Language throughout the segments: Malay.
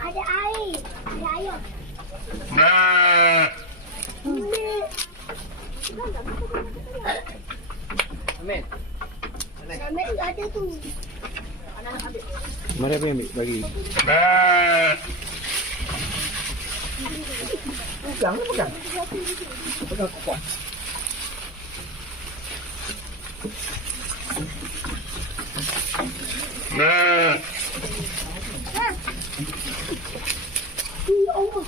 Ada air. Ada air. Amin. Amin ada tu. Mari apa yang ambil bagi. Pegang. Pegang kokok. Ya Allah.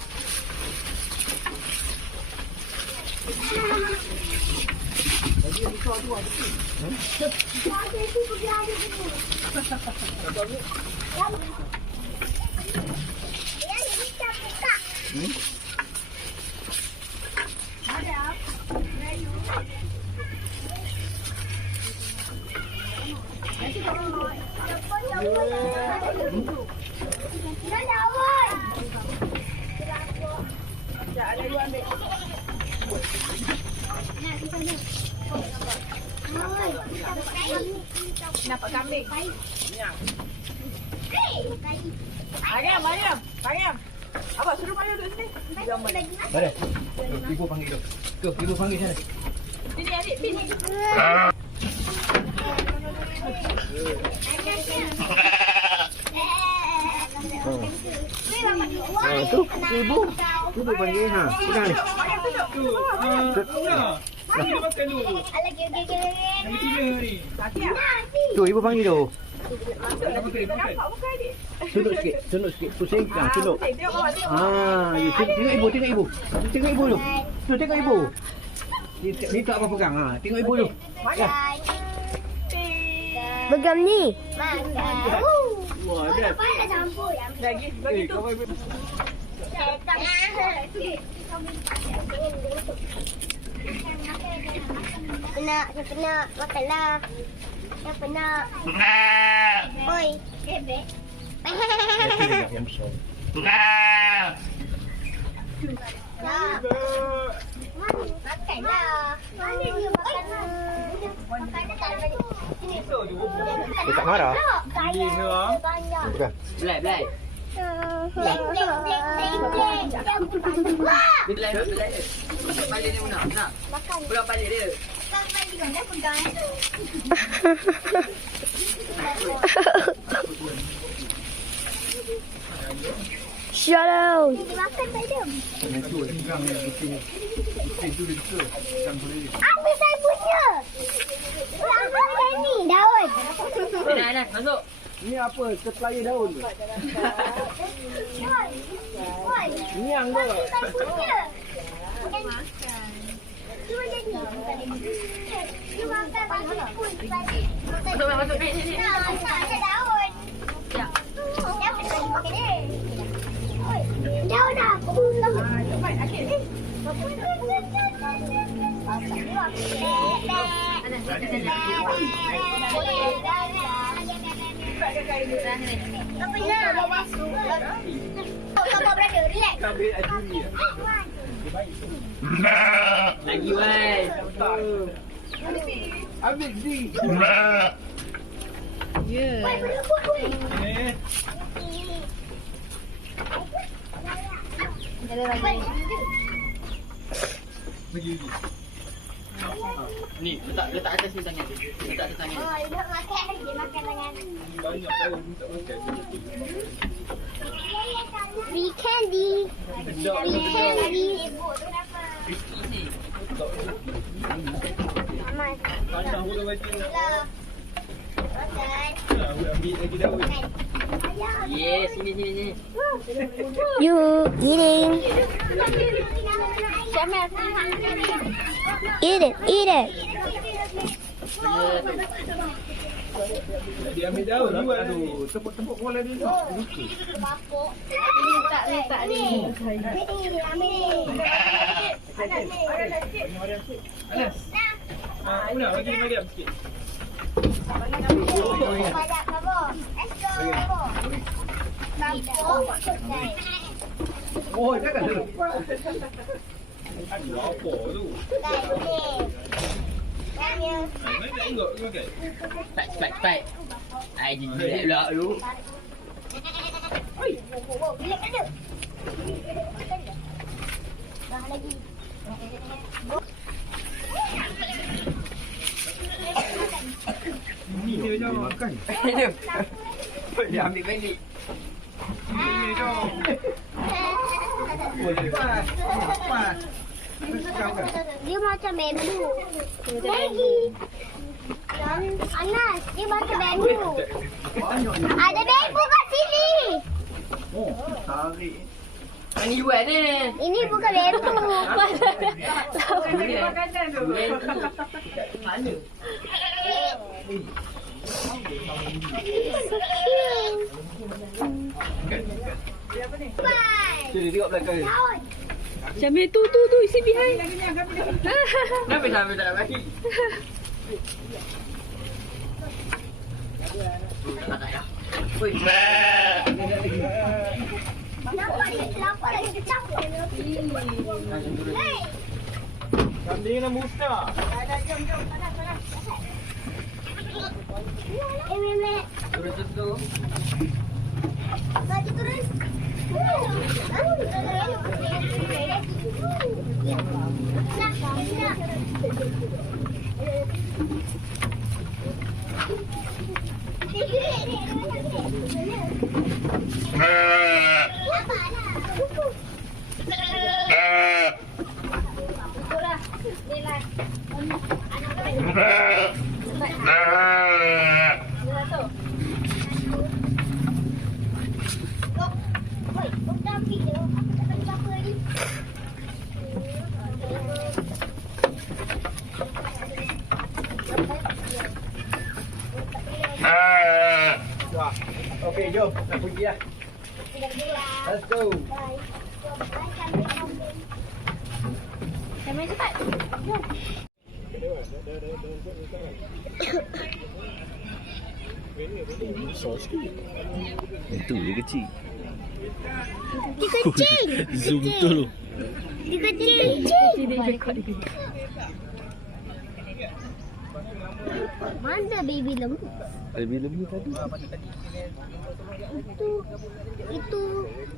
Nampak kambing. Mariam. Abang suruh Mariam duduk sini. Mari. Ibu panggil tu. Ibu panggil sana. Sini adik, sini. Tu ibu. Ibu panggil ha. Pegang ni. Mariam makan dulu. Lagi. Yang Cina ni. Tu ibu panggil tu. Nampak muka adik. Tunduk sikit. Pusing. Tunduk. Tengok awak tengok. Tengok ibu. Tengok ibu dulu. Tu tengok ibu. Ni tak apa pegang. Tengok ibu dulu. Pegang ni. Wah, dia. Mana campur? Bagi tu. Penat makanlah. Yang penat. Oi, bebek. Yang besar. Makanlah. Mana dia makan? Makanan tak ada. Dia tak marah. Saya banyak. Pegang. Belai. Bleng. Belai. Balik dia mana? Nak. Makan. Pulang balik dia. Balik mana pegang. Shadow. Dia makan tak ada. Ambil saya punya. Apa ni? Daun. Nak masuk. Ni apa? Ketelaya daun tu. Oi. Niang tu. Saya punya. Cuma jadi. Dia makan pun balik. Masuk. Ni. Ada daun. Ya. Daun lagi makan dia. Oi. Daun aku. Cepat akhir. Kau brother, relax. Lagi wei. Ambil di. Woi, berebut woi. Ni, letak atas ni tangan. Letak atas tangan. Oh, dia makan. Dia makan tangan. Banyak tahu tak makan. Free candy. Free candy. Ni. Aman. Tanah pula baca nak. Lah. Makan. Ambil lagi daun. Yes, sini. You eating. Eat it. Dia ambil daun ni. Aduh, tepuk kepala dia tu. Bapuk. Letak ni. Ambil. Anas. Una bagi Mariam sikit. Banyak kabur. Let's go. Bapuk. Oh, jangan dulu. Aduh, apa tu? Mana nak tengok ke makan? Spike. Ai jilat pula tu. Wow, bilik ada. Dah lagi. Ni dia jom makan. Dia ambil balik. Ni jom. Boleh. Pas. Dia macam bambu. Lagi. Anas, dia macam bambu. Ada bambu kat sini. Oh, tarik. Ini buat ni. Ini bukan bambu. Mana? Bye. Sini tengok belakang ni. Daun. Jamil tu isi behind. Kenapa sampai tak nak bagi? Tak nak ya. Oi. Kenapa lagi kecampur? Hei. Kambing nak musnah. Jom. Memek. Terus tu. Lagi turun. Nak. Okey, jom. Nak pergi lah. Let's go. Main cepat. Jom. Itu dia kecil. Dia kecil. Zoom betul. Dia kecil. Mana baby lembu? Lebih lembu tadi.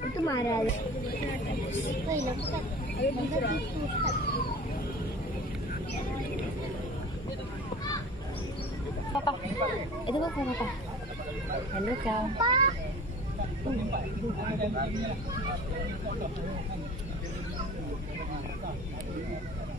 Itu marah. Hei, lepas. Papa. Itu apa papa? Hello kau. Papa.